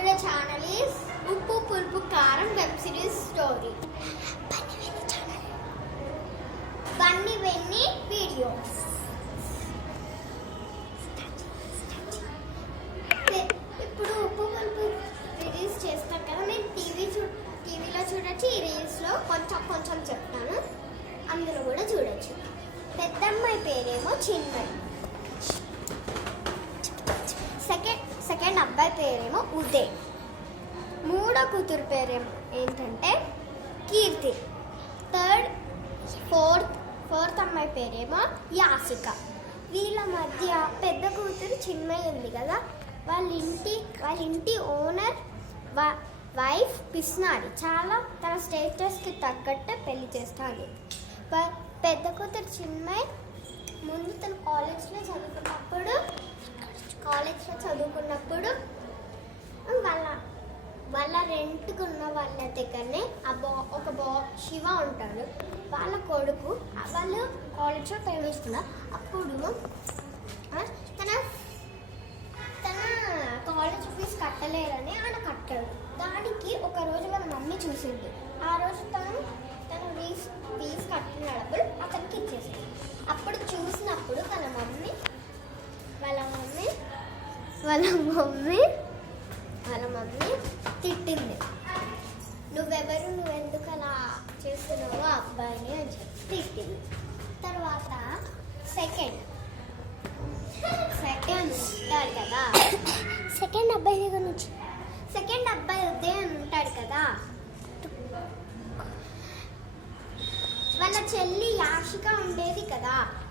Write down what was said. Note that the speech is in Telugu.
Today channel is Uppu Pulpu Karam web series story. Bunny Venny videos. ఇప్పుడు ఉప్పు పులుపు రిలీజ్ చేస్తాం కదా, మీరు టీవీలో చూడొచ్చు. ఈ రీల్స్లో కొంచెం చెప్తాను, అందులో కూడా చూడొచ్చు. పెద్దమ్మాయి పేరేమో చిన్మయి, సెకండ్ అబ్బాయి పేరేమో ఉదయ్, మూడో కూతురు పేరేమో ఏంటంటే కీర్తి, ఫోర్త్ అమ్మాయి పేరేమో యాసిక. వీళ్ళ మధ్య పెద్ద కూతురు చిన్మయి ఉంది కదా, వాళ్ళ ఇంటి ఓనర్ వైఫ్ పిస్నారి, చాలా తన స్టేటస్కి తగ్గట్టు పెళ్లి చేస్తాను. పెద్ద కూతురు చిన్మయి ముందు తను కాలేజ్లో చదువుకున్నప్పుడు వాళ్ళ రెంట్కున్న వాళ్ళ దగ్గరనే ఒక శివ ఉంటాడు, వాళ్ళ కొడుకు. వాళ్ళు కాలేజ్లో ప్రేమిస్తున్నారు. అప్పుడు తన కాలేజ్ ఫీజు కట్టలేరని ఆయన కట్టాడు. దానికి ఒక రోజు వాళ్ళ మమ్మీ చూసింది. ఆ రోజు తను ఫీజు కట్టినప్పుడు అతనికి ఇచ్చేసింది. అప్పుడు చూసినప్పుడు వాళ్ళ మమ్మీ తిట్టింది. నువ్వెందుకు అలా చేస్తున్నావు ఆ అబ్బాయిని అని చెప్పి తిట్టింది. తర్వాత సెకండ్ ఉంటాడు కదా, సెకండ్ అబ్బాయి ఉదయం ఉంటాడు కదా, వాళ్ళ చెల్లి యాషిక ఉండేది కదా,